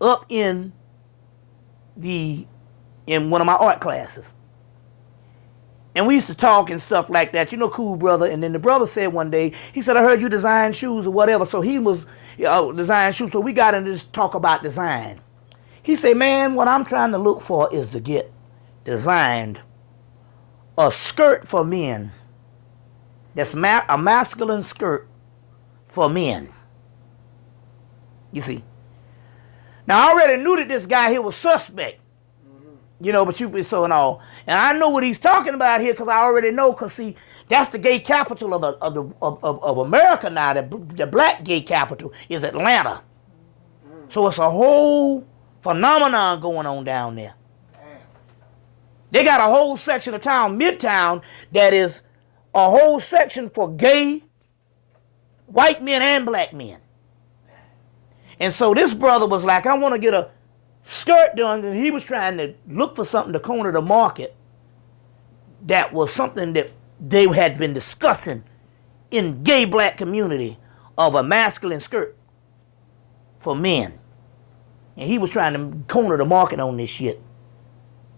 up in one of my art classes. And we used to talk and stuff like that, cool brother. And then the brother said one day, he said, I heard you design shoes or whatever. So he was design shoes. So we got into this talk about design. He said, man, what I'm trying to look for is to get designed a skirt for men. That's a masculine skirt for men. You see. Now, I already knew that this guy here was suspect. But so and all. And I know what he's talking about here because I already know, because see, that's the gay capital of America now. The black gay capital is Atlanta. So it's a whole phenomenon going on down there. They got a whole section of town, Midtown, that is a whole section for gay white men and black men. And so this brother was like, I want to get a skirt done, and he was trying to look for something to corner the market that was something that they had been discussing in gay black community, of a masculine skirt for men. And he was trying to corner the market on this shit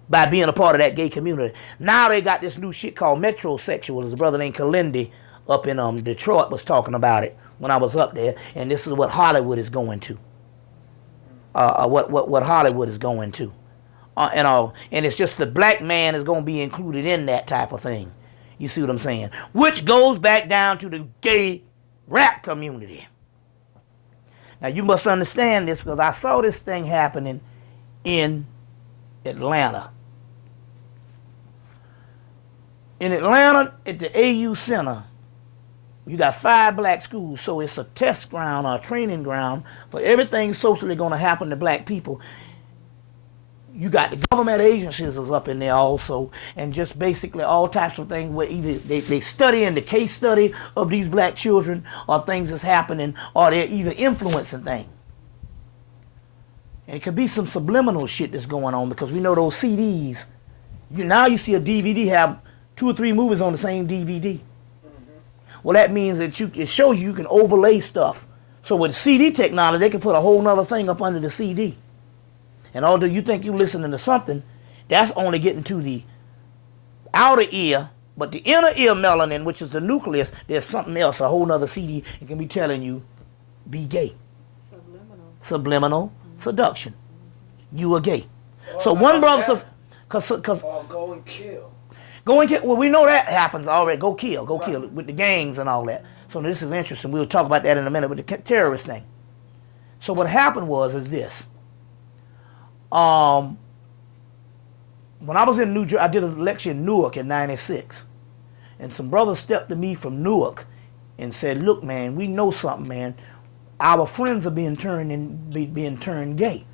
by being a part of that gay community. Now they got this new shit called metrosexual. There's a brother named Kalindi up in Detroit was talking about it when I was up there, and this is what Hollywood is going to. What Hollywood is going to, and it's just the black man is going to be included in that type of thing. You see what I'm saying? Which goes back down to the gay rap community. Now you must understand this, because I saw this thing happening in Atlanta. In Atlanta, at the AU Center, you got 5 black schools, so it's a test ground or a training ground for everything socially going to happen to black people. You got the government agencies is up in there also, and just basically all types of things where either they study in the case study of these black children, or things that's happening, or they're either influencing things. And it could be some subliminal shit that's going on, because we know those CDs, now you see a DVD have 2 or 3 movies on the same DVD. Well, that means that it shows you can overlay stuff. So with CD technology, they can put a whole nother thing up under the CD. And although you think you're listening to something, that's only getting to the outer ear, but the inner ear melanin, which is the nucleus, there's something else, a whole nother CD, it can be telling you, be gay. Subliminal seduction. You are gay. So one brother, because go and kill. Go and kill. Well, we know that happens already. Go kill with the gangs and all that. So this is interesting. We'll talk about that in a minute with the terrorist thing. So what happened is this. When I was in New Jersey, I did a lecture in Newark in '96, and some brothers stepped to me from Newark and said, "Look, man, we know something, man. Our friends are being turned gay.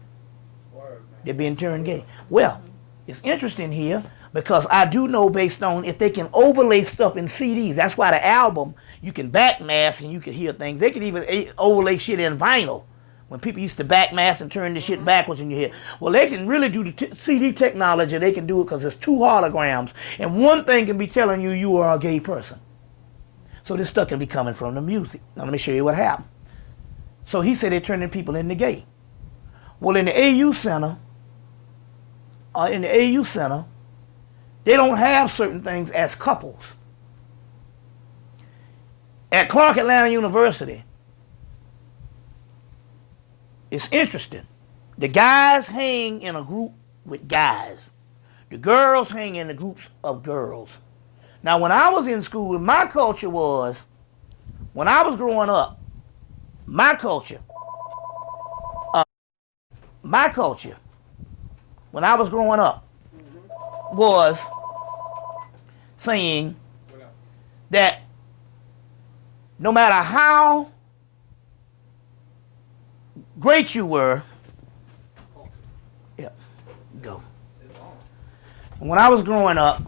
They're being turned gay." Well, it's interesting here, because I do know, based on if they can overlay stuff in CDs, that's why the album, you can backmask and you can hear things. They can even overlay shit in vinyl. When people used to backmask and turn the shit backwards in your head. Well, they can really do the CD technology. They can do it because there's 2 holograms. And one thing can be telling you you are a gay person. So this stuff can be coming from the music. Now let me show you what happened. So he said they're turning people into gay. Well, in the AU Center, they don't have certain things as couples. At Clark Atlanta University, it's interesting. The guys hang in a group with guys. The girls hang in the groups of girls. Now, when I was in school, my culture was, when I was growing up, my culture, when I was growing up, was saying that no matter how great you were, go. When I was growing up,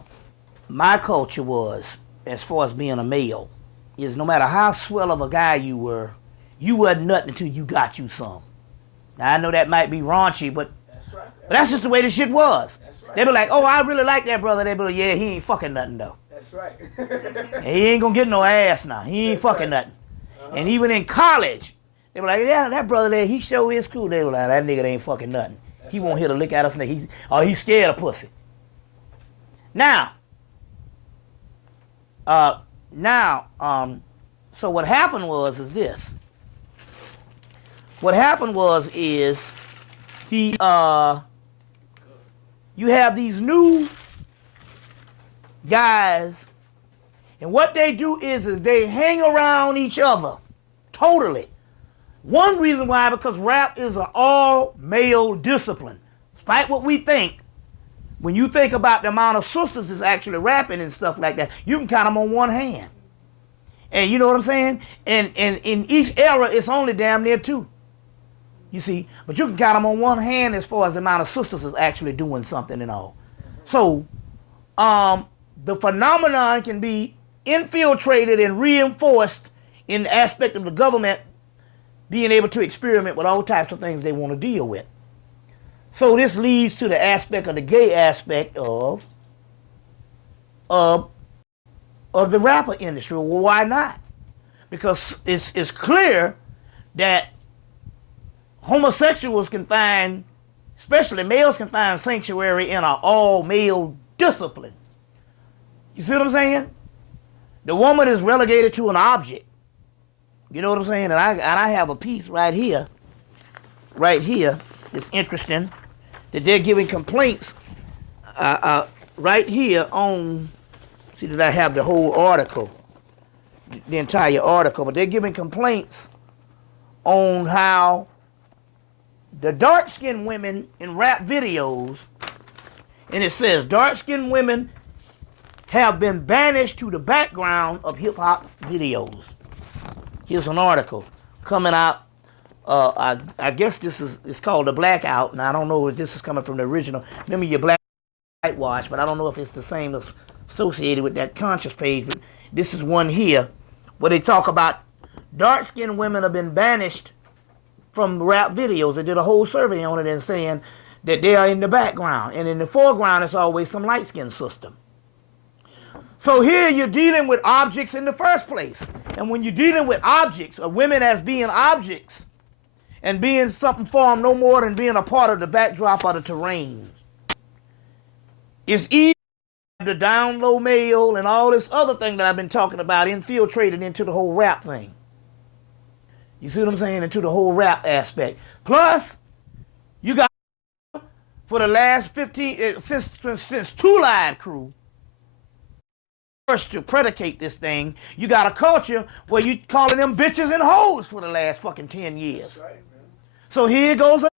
my culture was, as far as being a male, is no matter how swell of a guy you were, you wasn't nothing until you got you some. Now I know that might be raunchy, but that's just the way the shit was. They be like, "Oh, I really like that brother." They be like, "Yeah, he ain't fucking nothing though." That's right. And he ain't gonna get no ass now. He ain't fucking nothing. And even in college, They were like, yeah, that brother there, he sure is cool. They were like, that nigga ain't fucking nothing. That's he won't hit a lick out of snake. He's scared of pussy. Now, so what happened was is this. What happened is the you have these new guys, and what they do is they hang around each other totally. One reason why, because rap is an all-male discipline. Despite what we think, when you think about the amount of sisters that's actually rapping and stuff like that, you can count them on one hand. And you know what I'm saying? And in each era, it's only damn near two. You see, but you can count them on one hand as far as the amount of sisters is actually doing something and all. So, the phenomenon can be infiltrated and reinforced in the aspect of the government being able to experiment with all types of things they want to deal with. So this leads to the aspect of the gay aspect of the rapper industry. Well, why not? Because it's clear that homosexuals can find, especially males, can find sanctuary in an all-male discipline. You see what I'm saying? The woman is relegated to an object. You know what I'm saying? And I have a piece right here. It's interesting that they're giving complaints right here on. See that I have the whole article, the entire article, but they're giving complaints on how the dark-skinned women in rap videos, and it says dark-skinned women have been banished to the background of hip-hop videos. Here's an article coming out. I guess it's called The Blackout, and I don't know if this is coming from the original. Remember your Black Whitewash, but I don't know if it's the same as associated with that conscious page. But this is one here where they talk about dark-skinned women have been banished from rap videos. They did a whole survey on it and saying that they are in the background, and in the foreground it's always some light-skinned system. So here you're dealing with objects in the first place. And when you're dealing with objects, or women as being objects, and being something for them no more than being a part of the backdrop of the terrain, it's easy to have the down low male and all this other thing that I've been talking about infiltrated into the whole rap thing. You see what I'm saying? Into the whole rap aspect. Plus, you got for the last 15, since Two Live Crew, to predicate this thing, you got a culture where you calling them bitches and hoes for the last fucking 10 years. That's right, man. So here goes a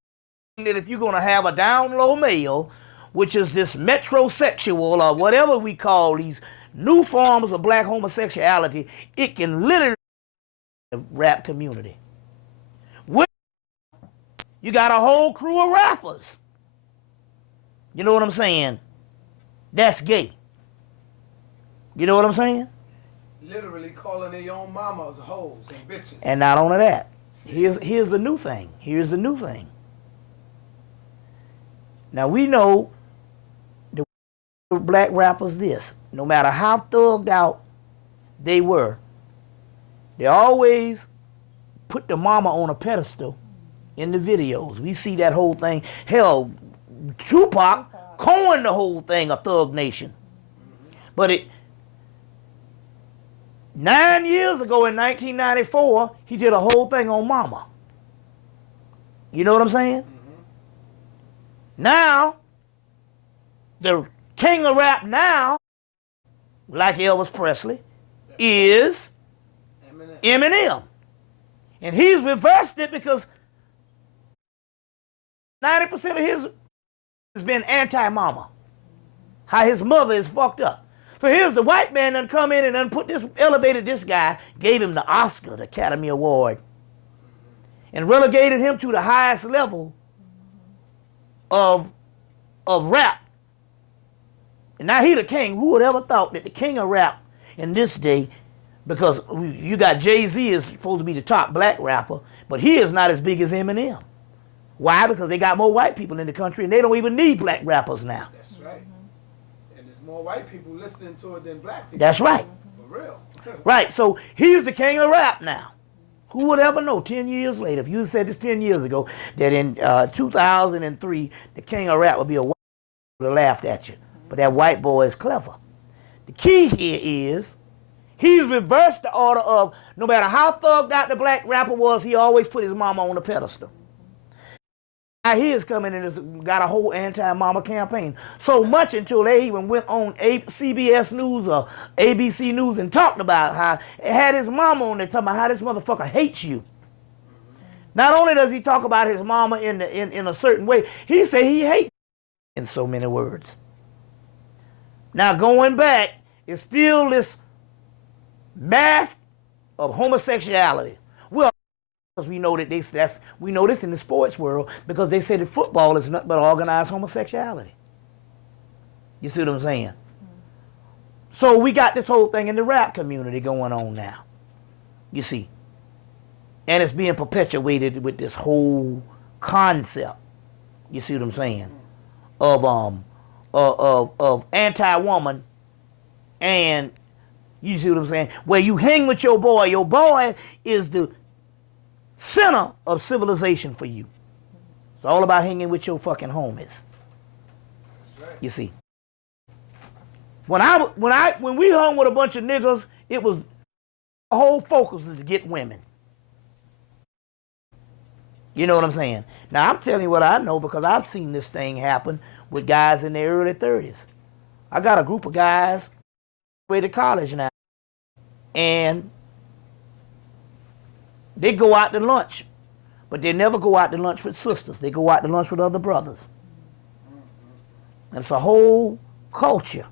that if you're going to have a down low male, which is this metrosexual or whatever we call these new forms of black homosexuality, it can literally the rap community. You got a whole crew of rappers. You know what I'm saying? That's gay. You know what I'm saying? Literally calling their own mamas hoes and bitches. And not only that, here's the new thing. Here's the new thing. Now we know the black rappers this. No matter how thugged out they were, they always put the mama on a pedestal in the videos. We see that whole thing. Hell, Tupac coined the whole thing a Thug Nation. But 9 years ago in 1994, he did a whole thing on mama. You know what I'm saying? Now, the king of rap now, like Elvis Presley, is Eminem. And he's reversed it because 90% of his has been anti-mama. How his mother is fucked up. So here's the white man done come in and done put this, elevated this guy, gave him the Oscar, the Academy Award, and relegated him to the highest level of rap. And now he the king. Who would ever thought that the king of rap in this day, because you got Jay-Z is supposed to be the top black rapper, but he is not as big as Eminem. Why? Because they got more white people in the country and they don't even need black rappers now. That's right. And there's more white people listening to it than black people. That's right. For real. Right, so he's the king of rap now. Who would ever know 10 years later, if you said this 10 years ago, that in 2003, the king of rap would be a white boy that laughed at you. But that white boy is clever. The key here is he's reversed the order of no matter how thugged out the black rapper was, he always put his mama on the pedestal. Now he is coming and has got a whole anti-mama campaign. So much until they even went on CBS News or ABC News and talked about how it had his mama on there talking about how this motherfucker hates you. Not only does he talk about his mama in a certain way, he said he hates you in so many words. Now going back, it's still this mask of homosexuality. Well, because we know that we know this in the sports world because they say that football is nothing but organized homosexuality. You see what I'm saying? So we got this whole thing in the rap community going on now. You see, and it's being perpetuated with this whole concept. You see what I'm saying? Of anti-woman, and you see what I'm saying? Where you hang with your boy. Your boy is the center of civilization for you. It's all about hanging with your fucking homies. That's right. You see, when we hung with a bunch of niggas, it was the whole focus was to get women. You know what I'm saying? Now I'm telling you what I know because I've seen this thing happen with guys in their early 30s. I got a group of guys way to college now, and they go out to lunch, but they never go out to lunch with sisters. They go out to lunch with other brothers. And it's a whole culture.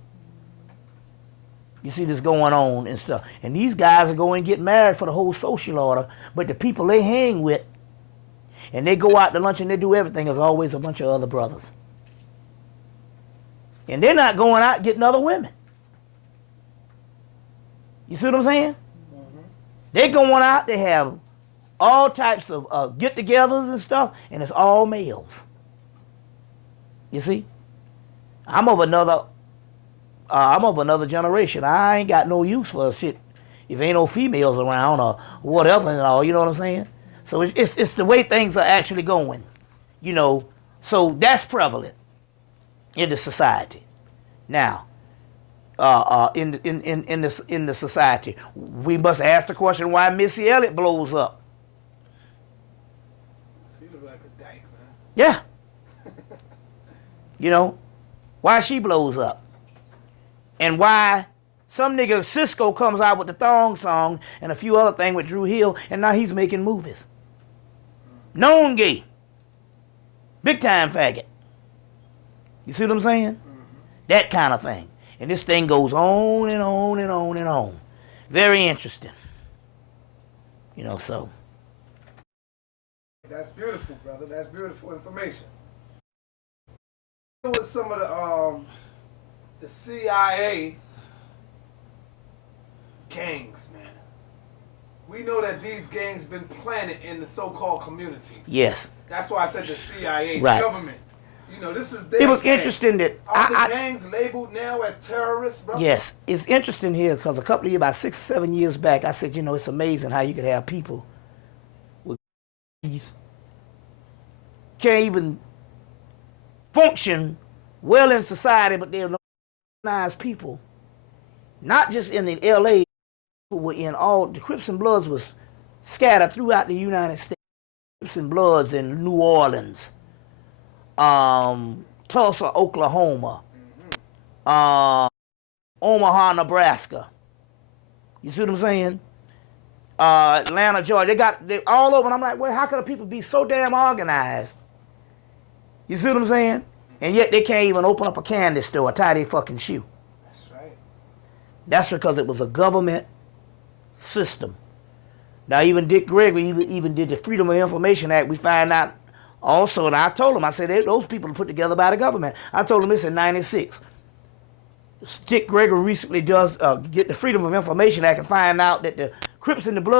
You see this going on and stuff. And these guys are going and get married for the whole social order, but the people they hang with, and they go out to lunch and they do everything, is always a bunch of other brothers. And they're not going out getting other women. You see what I'm saying? Mm-hmm. They're going out, they have all types of get-togethers and stuff, and it's all males. You see? I'm of another generation. I ain't got no use for shit if ain't no females around or whatever and all. You know what I'm saying? So it's the way things are actually going. You know, so that's prevalent in the society. Now, in the society, we must ask the question why Missy Elliott blows up. Yeah. You know, why she blows up. And why some nigga Cisco comes out with the Thong Song and a few other things with Drew Hill, and now he's making movies. Known gay. Big time faggot. You see what I'm saying? Mm-hmm. That kind of thing. And this thing goes on and on and on and on. Very interesting. You know, so. That's beautiful, brother. That's beautiful information. With some of the CIA gangs, man. We know that these gangs been planted in the so-called community. Yes. That's why I said the CIA, right. The government. You know, this is their It was gang. interesting that Are the gangs labeled now as terrorists, bro? Yes. It's interesting here because a couple of years, about 6 or 7 years back, I said, you know, it's amazing how you could have people with these can't even function well in society, but they're nice people. Not just in the L.A., but were in all, the Crips and Bloods was scattered throughout the United States. Crips and Bloods in New Orleans, Tulsa, Oklahoma, Omaha, Nebraska. You see what I'm saying? Atlanta, Georgia. They all over, and I'm like, well, how could people be so damn organized? You see what I'm saying? And yet they can't even open up a candy store, tie their fucking shoe. That's right. That's because it was a government system. Now even Dick Gregory even did the Freedom of Information Act. We find out also, and I told him, I said, those people are put together by the government. I told him this in '96. Dick Gregory recently does get the Freedom of Information Act and find out that the Crips and the Bloods